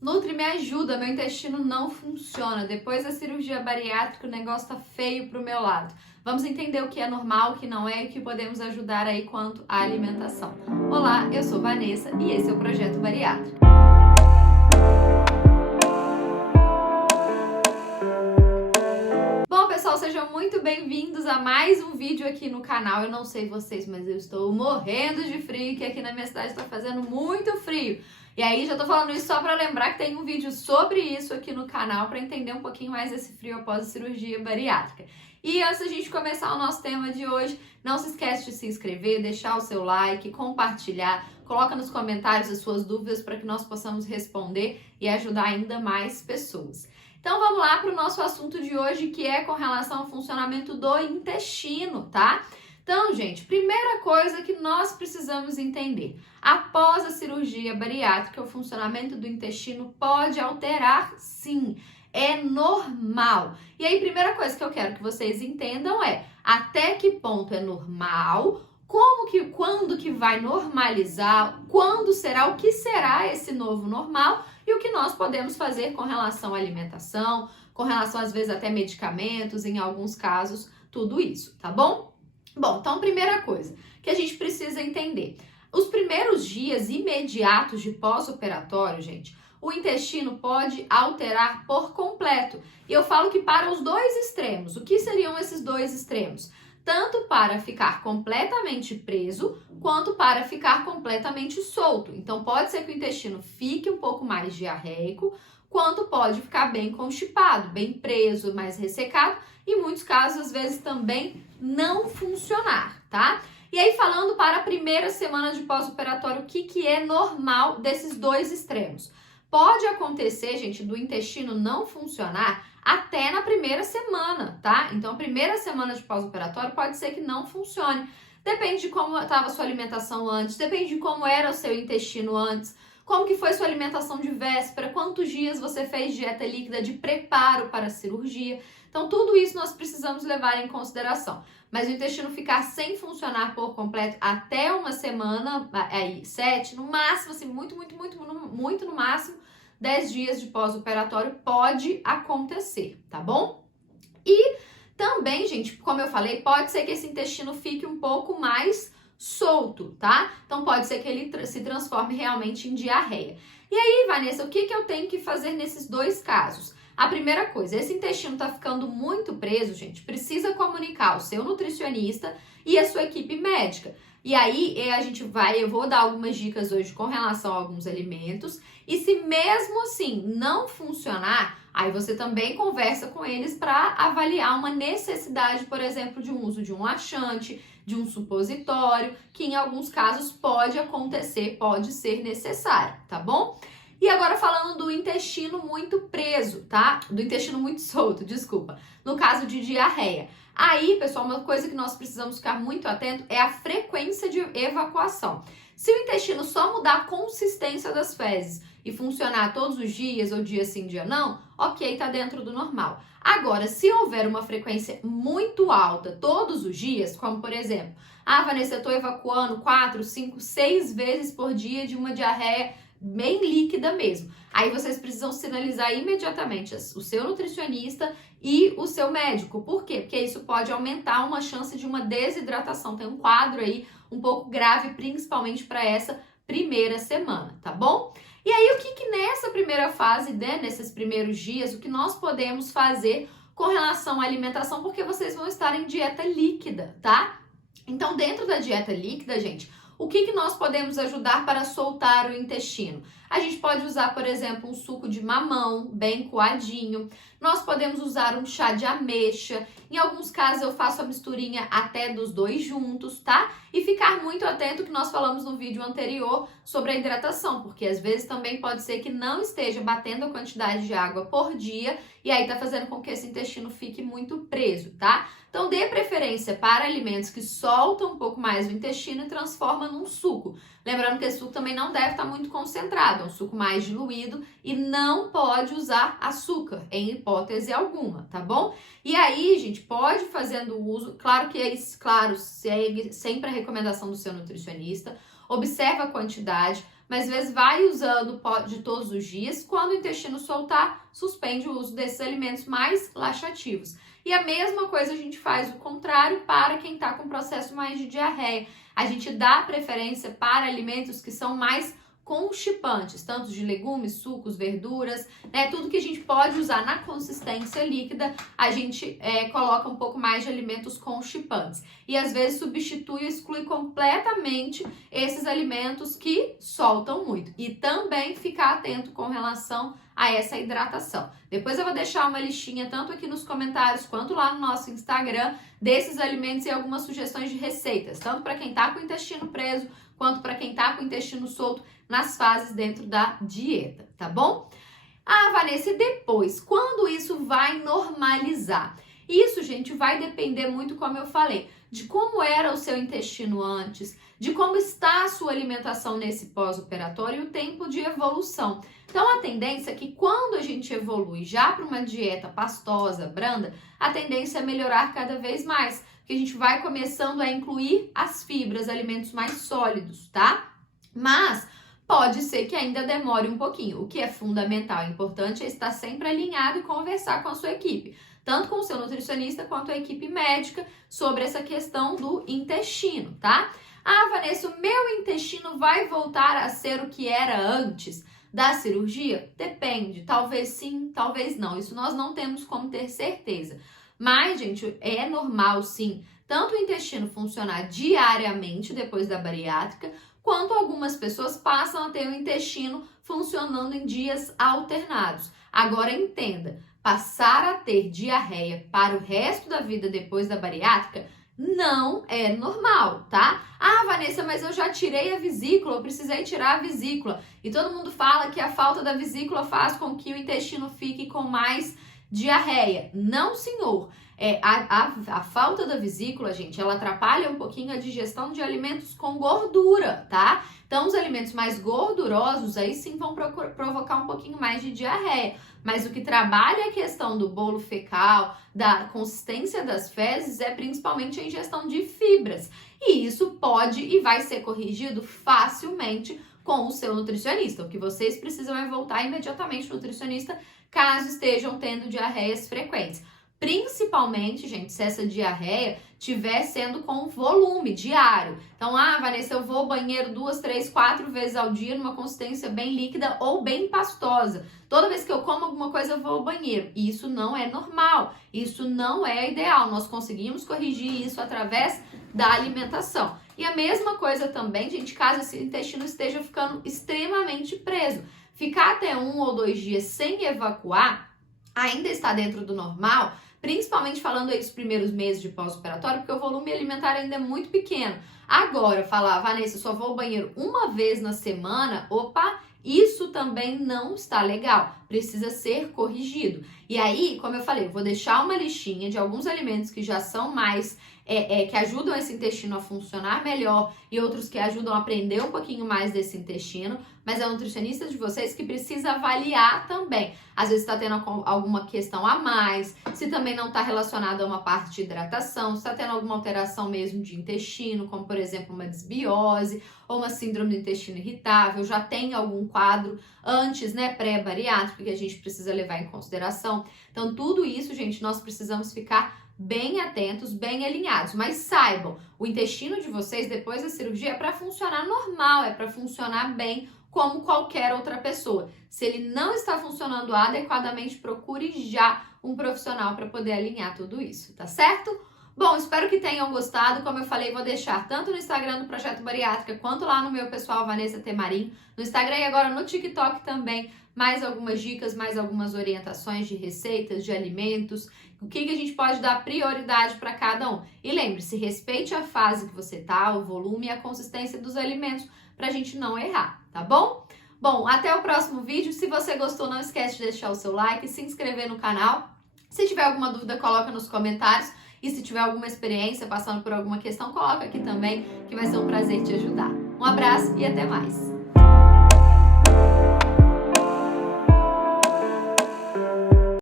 Nutri, me ajuda, meu intestino não funciona. Depois da cirurgia bariátrica, o negócio tá feio pro meu lado. Vamos entender o que é normal, o que não é e o que podemos ajudar aí quanto à alimentação. Olá, eu sou Vanessa e esse é o Projeto Bariátrica. Bom, pessoal, sejam muito bem-vindos a mais um vídeo aqui no canal. Eu não sei vocês, mas eu estou morrendo de frio, que aqui na minha cidade está fazendo muito frio. E aí, já tô falando isso só para lembrar que tem um vídeo sobre isso aqui no canal para entender um pouquinho mais desse frio após a cirurgia bariátrica. E antes da gente começar o nosso tema de hoje, não se esquece de se inscrever, deixar o seu like, compartilhar, coloca nos comentários as suas dúvidas para que nós possamos responder e ajudar ainda mais pessoas. Então vamos lá para o nosso assunto de hoje, que é com relação ao funcionamento do intestino, tá? Então, gente, primeira coisa que nós precisamos entender: após a cirurgia bariátrica, o funcionamento do intestino pode alterar, sim, é normal. E aí, primeira coisa que eu quero que vocês entendam é até que ponto é normal, quando que vai normalizar, quando será, o que será esse novo normal e o que nós podemos fazer com relação à alimentação, com relação às vezes até medicamentos, em alguns casos, tudo isso, tá bom? Bom, então primeira coisa que a gente precisa entender: os primeiros dias imediatos de pós-operatório, gente, o intestino pode alterar por completo. E eu falo que para os dois extremos. O que seriam esses dois extremos? Tanto para ficar completamente preso, quanto para ficar completamente solto. Então, pode ser que o intestino fique um pouco mais diarreico, quanto pode ficar bem constipado, bem preso, mais ressecado, e em muitos casos, às vezes, também não funcionar, tá? E aí, falando para a primeira semana de pós-operatório, o que é normal desses dois extremos? Pode acontecer, gente, do intestino não funcionar até na primeira semana, tá? Então, a primeira semana de pós-operatório pode ser que não funcione. Depende de como estava a sua alimentação antes, depende de como era o seu intestino antes, como que foi sua alimentação de véspera, quantos dias você fez dieta líquida de preparo para a cirurgia. Então, tudo isso nós precisamos levar em consideração. Mas o intestino ficar sem funcionar por completo até uma semana, aí 7, no máximo, assim, muito no máximo, 10 dias de pós-operatório pode acontecer, tá bom? E também, gente, como eu falei, pode ser que esse intestino fique um pouco mais solto, tá? Então pode ser que ele se transforme realmente em diarreia. E aí, Vanessa, o que eu tenho que fazer nesses dois casos? A primeira coisa, esse intestino tá ficando muito preso, gente, precisa comunicar ao seu nutricionista e a sua equipe médica. E aí, eu vou dar algumas dicas hoje com relação a alguns alimentos. E se mesmo assim não funcionar, aí você também conversa com eles para avaliar uma necessidade, por exemplo, de um uso de um laxante, de um supositório, que em alguns casos pode acontecer, pode ser necessário, tá bom? E agora falando do intestino muito preso, tá? Do intestino muito solto, desculpa. No caso de diarreia. Aí, pessoal, uma coisa que nós precisamos ficar muito atento é a frequência de evacuação. Se o intestino só mudar a consistência das fezes e funcionar todos os dias, ou dia sim, dia não, ok, tá dentro do normal. Agora, se houver uma frequência muito alta todos os dias, como por exemplo, Vanessa, eu tô evacuando 4, 5, 6 vezes por dia de uma diarreia bem líquida mesmo. Aí vocês precisam sinalizar imediatamente o seu nutricionista e o seu médico. Por quê? Porque isso pode aumentar uma chance de uma desidratação. Tem um quadro aí um pouco grave, principalmente para essa primeira semana, tá bom? E aí, o que nessa primeira fase, né, nesses primeiros dias, o que nós podemos fazer com relação à alimentação, porque vocês vão estar em dieta líquida, tá? Então, dentro da dieta líquida, gente, o que nós podemos ajudar para soltar o intestino? A gente pode usar, por exemplo, um suco de mamão bem coadinho. Nós podemos usar um chá de ameixa. Em alguns casos eu faço a misturinha até dos dois juntos, tá? E ficar muito atento que nós falamos no vídeo anterior sobre a hidratação, porque às vezes também pode ser que não esteja batendo a quantidade de água por dia e aí tá fazendo com que esse intestino fique muito preso, tá? Então dê preferência para alimentos que soltam um pouco mais o intestino e transforma num suco. Lembrando que esse suco também não deve estar muito concentrado, é um suco mais diluído e não pode usar açúcar, em hipótese alguma, tá bom? E aí, gente, pode fazendo uso, claro que segue sempre a recomendação do seu nutricionista, observa a quantidade, mas às vezes vai usando de todos os dias. Quando o intestino soltar, suspende o uso desses alimentos mais laxativos. E a mesma coisa a gente faz o contrário para quem está com processo mais de diarreia. A gente dá preferência para alimentos que são mais constipantes, tanto de legumes, sucos, verduras, né? Tudo que a gente pode usar na consistência líquida, a gente coloca um pouco mais de alimentos constipantes. E às vezes substitui ou exclui completamente esses alimentos que soltam muito. E também ficar atento com relação a essa hidratação. Depois eu vou deixar uma listinha tanto aqui nos comentários quanto lá no nosso Instagram desses alimentos e algumas sugestões de receitas, tanto para quem tá com o intestino preso quanto para quem tá com o intestino solto nas fases dentro da dieta, tá bom? Ah, Vanessa, e depois, quando isso vai normalizar? Isso, gente, vai depender muito, como eu falei, de como era o seu intestino antes, de como está a sua alimentação nesse pós-operatório e o tempo de evolução. Então, a tendência é que quando a gente evolui já para uma dieta pastosa, branda, a tendência é melhorar cada vez mais, porque a gente vai começando a incluir as fibras, alimentos mais sólidos, tá? Mas pode ser que ainda demore um pouquinho. O que é fundamental e importante é estar sempre alinhado e conversar com a sua equipe, tanto com o seu nutricionista quanto a equipe médica, sobre essa questão do intestino, tá? Ah, Vanessa, o meu intestino vai voltar a ser o que era antes da cirurgia? Depende, talvez sim, talvez não. Isso nós não temos como ter certeza. Mas, gente, é normal sim, tanto o intestino funcionar diariamente depois da bariátrica, quanto algumas pessoas passam a ter o intestino funcionando em dias alternados. Agora entenda, passar a ter diarreia para o resto da vida depois da bariátrica não é normal, tá? Ah, Vanessa, mas eu já tirei a vesícula, eu precisei tirar a vesícula. E todo mundo fala que a falta da vesícula faz com que o intestino fique com mais diarreia. Não, senhor. A falta da vesícula, gente, ela atrapalha um pouquinho a digestão de alimentos com gordura, tá? Então, os alimentos mais gordurosos aí sim vão provocar um pouquinho mais de diarreia. Mas o que trabalha a questão do bolo fecal, da consistência das fezes, é principalmente a ingestão de fibras. E isso pode e vai ser corrigido facilmente com o seu nutricionista. O que vocês precisam é voltar imediatamente ao nutricionista caso estejam tendo diarreias frequentes. Principalmente, gente, se essa diarreia estiver sendo com volume diário. Então, ah, Vanessa, eu vou ao banheiro 2, 3, 4 vezes ao dia numa consistência bem líquida ou bem pastosa. Toda vez que eu como alguma coisa, eu vou ao banheiro. Isso não é normal, isso não é ideal. Nós conseguimos corrigir isso através da alimentação. E a mesma coisa também, gente, caso esse intestino esteja ficando extremamente preso. Ficar até 1 ou 2 dias sem evacuar ainda está dentro do normal, principalmente falando aí dos primeiros meses de pós-operatório, porque o volume alimentar ainda é muito pequeno. Agora, falar, Vanessa, eu só vou ao banheiro uma vez na semana, opa, isso também não está legal, precisa ser corrigido. E aí, como eu falei, eu vou deixar uma listinha de alguns alimentos que já são mais, que ajudam esse intestino a funcionar melhor e outros que ajudam a aprender um pouquinho mais desse intestino, mas é o nutricionista de vocês que precisa avaliar também. Às vezes está tendo alguma questão a mais, se também não está relacionado a uma parte de hidratação, se está tendo alguma alteração mesmo de intestino, como por exemplo uma desbiose ou uma síndrome do intestino irritável, já tem algum quadro antes, né, pré-bariátrico que a gente precisa levar em consideração. Então tudo isso, gente, nós precisamos ficar bem atentos, bem alinhados, mas saibam, o intestino de vocês depois da cirurgia é para funcionar normal, é para funcionar bem como qualquer outra pessoa. Se ele não está funcionando adequadamente, procure já um profissional para poder alinhar tudo isso, tá certo? Bom, espero que tenham gostado. Como eu falei, vou deixar tanto no Instagram do Projeto Bariátrica quanto lá no meu pessoal, Vanessa Temarim, no Instagram e agora no TikTok também, mais algumas dicas, mais algumas orientações de receitas, de alimentos, o que a gente pode dar prioridade para cada um. E lembre-se, respeite a fase que você tá, o volume e a consistência dos alimentos para a gente não errar, tá bom? Bom, até o próximo vídeo. Se você gostou, não esquece de deixar o seu like, se inscrever no canal. Se tiver alguma dúvida, coloca nos comentários. E se tiver alguma experiência passando por alguma questão, coloca aqui também, que vai ser um prazer te ajudar. Um abraço e até mais!